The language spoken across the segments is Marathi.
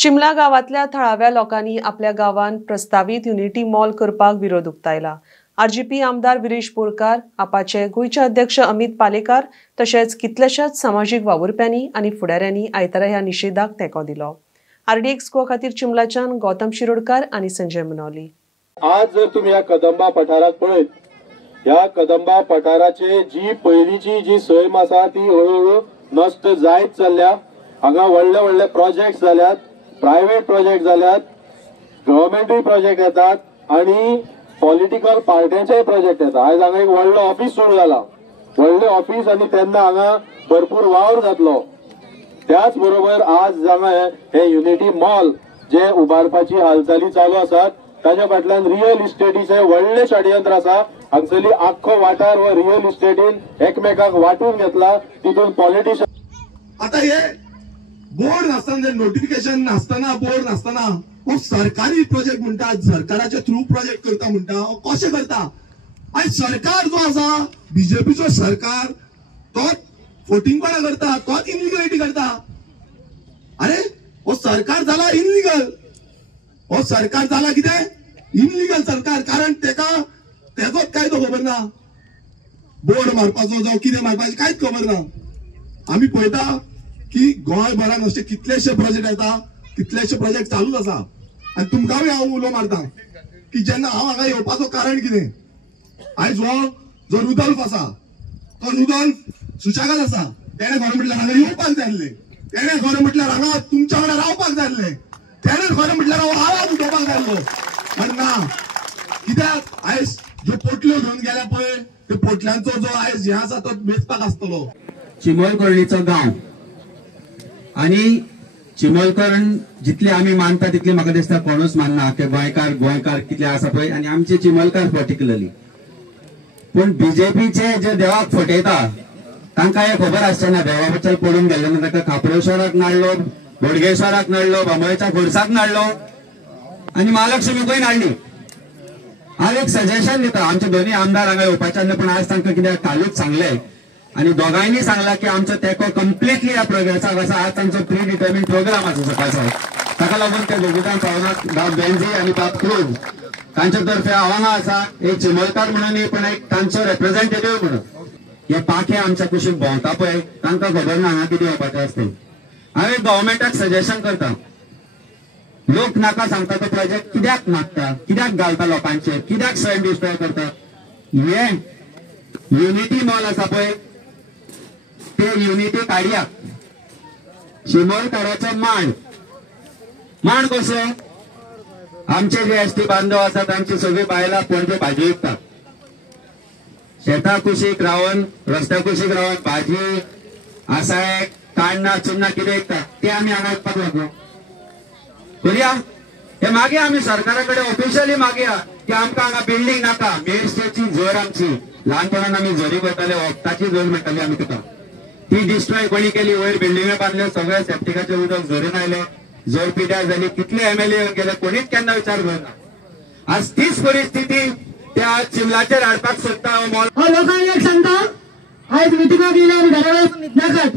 चिमला गावातल्या थळाव्या लोकांनी आपल्या गावात प्रस्तावित युनिटी मॉल करपाक विरोध उक्तायला। आरजीपी आमदार विरेश बोरकार, आपाचे गोयचे अध्यक्ष अमित पालेकार तशेंच कितलेशेच सामाजिक वावुरप्यांनी आनी फुडाऱ्यांनी आयतारा ह्या निषेधाक तेंको दिलो। आरडीएक्स गो खातीर चिमलाच्यान गौतम शिरोडकार आनी संजय मनवली। आज जर तुम्ही या कदंबा पठारात पळयत, ह्या कदंबा पठाराचे जी पयलींची जी सैम आसा ती हळूहळू नष्ट जायत चल्ल्या। हांगा व्हडले व्हडले प्रोजेक्ट्स जाल्यात, प्रायव्हेट प्रोजेक्ट जाल्यात, गव्हर्मेंटूय प्रोजेक्ट येतात आणि पॉलिटिकल पार्ट्यांचेय प्रोजेक्ट येतात। आज हांगा एक व्हडलो ऑफिस सुरू जाला, व्हडले ऑफिस, आणि तेन्ना हांगा भरपूर वावर जातलो। त्याच बरोबर आज हांगा हे युनिटी मॉल जे उबारपाची हालचाली चालू आसात, ताच्या फाटल्यान रियल इस्टेटीचे व्हडले षडयंत्र आसा। हांगसरली आख्खो वाठार व रियल इस्टेटीन एकमेकाक वाटून घेतला, तितून पॉलिटिशियन आता हे बोर्ड नासतना, नोटिफिकेशन नासतना, बोर्ड नासतना हो सरकारी प्रोजेक्ट म्हणतात, सरकाराच्या थ्रू प्रोजेक्ट करता म्हणटा, कशें करता? आणि सरकार जो आसा, बीजेपीचो सरकार, तो फोटिंगपणा करता, तोच इनलिगलिटी करता। अरे हो सरकार जाला इनलिगल, हो सरकार जाला कितें इनलिगल सरकार, कारण तेजोच कायदो खबर ना, बोर्ड मारपाचो जावं कितें मारपाचें कांयच खबर ना। आमी पळयता की गोंयभरान असे कितलेशे प्रोजेक्ट येता, कितलेशे प्रोजेक्ट चालूच आसा। आणि तुमकांय हांव उलो मारता की जेन्ना हांव हांगा येवपाचो कारण कितें, आयज हो जो रुदल्फ आसा, तो रुदल्फ सुशागत आसा, तेणे खरें म्हटल्यार हांगा येवपाक जाय आसलें, तेणे खरें म्हटल्यार हांगा तुमच्या वांगडा रावपाक जाय आसलें, तेणे खरें म्हटल्यार हांव आवाज उठोवपाक जाय आसलो, पण ना। कित्याक आयज ज्यो पोटल्यो घेवन गेल्या पळय, त्या पोटल्यांचो जो आयज हे आसा तो वेचपाक आसतलो। चिमलकर्णीचो गांव आणि चिमलकर्ण जितले आम्ही मानता तितले म्हाका दिसता कोणूच मानना, की गोंयकार कितले आसा पळय, आणि आमचे चिमलकार पर्टिक्युलरली। पण बीजेपीचे जे देवाक फटयता तांकां हे खबर आसचेना, देवा बद्दल पडून गेल्ले ताका खापरेश्वराक नाडलो, बोडगेश्वराक नाडलो, बांबोळेच्या खोर्साक नाडलो आणि महालक्ष्मीकूय नाडली। हांव एक सजेशन दिता, आमचे दोन्ही आमदार हांगा येवपाचे आसले, पण आज तांकां कितें कालूच सांगले आणि दोघांनी सांगला की आमचो तेको कम्प्लिटली या प्रोग्रेसाक आसा। आज तांचो प्री डिटर्मिन प्रोग्राम आसा सकाळचो, ताका लागून ते दोगूजाण पावनात बाब बेंजी आणि बाब क्रूज तांच्या तर्फे हांव आसा, एक चिमलकार म्हणून पण एक तांचो रिप्रेझेंटेटिव्ह म्हणून। हे पाखे आमच्या कुशीक भोंवता पळय, तांकां खबर ना हांगा कितें येवपाचें आसता। हांव एक गव्हर्मेंटाक सजेशन करता, लोक नाका सांगता तो प्रोजेक्ट कित्याक मागता, कित्याक घालता लोकांचे, कित्याक सॉयल डिस्ट्रॉय करता। हे युनिटी मॉल आसा पळय, ते युनिटी काडया, चिमलकाराचो मांड कसो, आमचे जे एसटी बांधव आसा तांची सगळी बायलां पणजे भाजी विकतात, शेता कुशीक रावन, रस्त्या कुशीक रावन भाजी आसाय काण्णां चुन्नां कितें विकतात, ते आमी हांगा विकपाक लागलो। करुया हे मागया, आमी सरकारा कडेन ऑफिशियली मागया की आमकां हांगा बिल्डींग नाका। मेरशेची झर आमची, ल्हानपणान आमी झरी करताले, वखदाची झर म्हणटाली आमी तुका, ती डिस्ट्रॉय कोणी केली, वयर बिल्डिंगे बांधल्यो, सगळे सेप्टिकाचे उदक झरीन आयले, झर पिड्यार जाली, कितले एमएलए गेले, कोणीच केन्ना विचार करना। आज तीच परिस्थिती त्या चिमलाचेर हाडपाक सोदता हो मॉल। लोकांक एक सांगता, आयज मिटिंगाक येयले आमी घरावयर नाकात,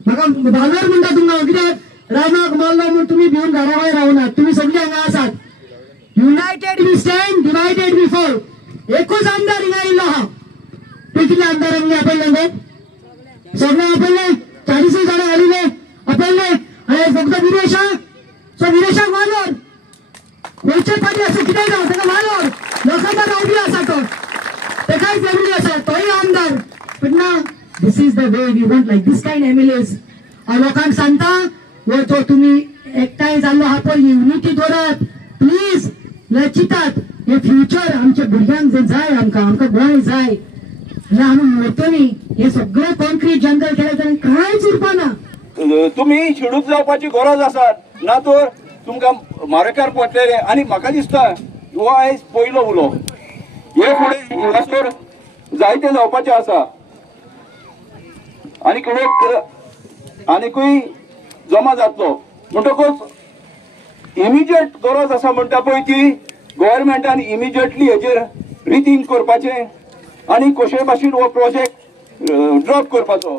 म्हाका भांगर म्हणटा तुमकां, कित्याक रानाक मॉल म्हणून तुमी भिवन घरावयर रावनात, तुमी सगळीं हांगा आसात। United we stand, divided we fall. एकूच आमदार हिंगा येयल्लो आहा, ते कितले आमदारांनी आपयले गे, सगळे आपयले, 40 जाणां हाडिले, आपयले, आणि फक्त विरेशाक मारलो, खंयचे पार्टी आसा कितें जावं ताका मारलो, लोकांचा रावडी आसा तो, तेकाय फॅमिली आसा, तोय आमदार, पण ना, this is the way we want, like this kind MLAs. हांव लोकांक सांगता, वो तो तुमी एकठांय जाल्लो आहा पळय, युनिटी दवरात प्लीज, चिंतात हे फ्युचर आमच्या भुरग्यांक जे जाय, आमकां गोंय जाय, आमी मरतली, हे सगळे कॉन्क्रीट जंगल केले तरी कांयच उरपाना। तुम्ही शिडूक जावपाची गरज आसा ना, तर तुमकां म्हारकार पडटले। आणि म्हाका दिसता हो आयज पयलो उलो, हे फुडें हिंगासर जायते जावपाचे आसा, आनी लोक आनीकूय जमा जातलो। म्हणटकूच इमिजिएट गरज आसा म्हणटा पळय ती गव्हर्मेंटान इमिजिएटली हेजेर रिथिंक करपाचें आणि कशे भाशेन हो प्रोजेक्ट ड्रॉप करपाचो।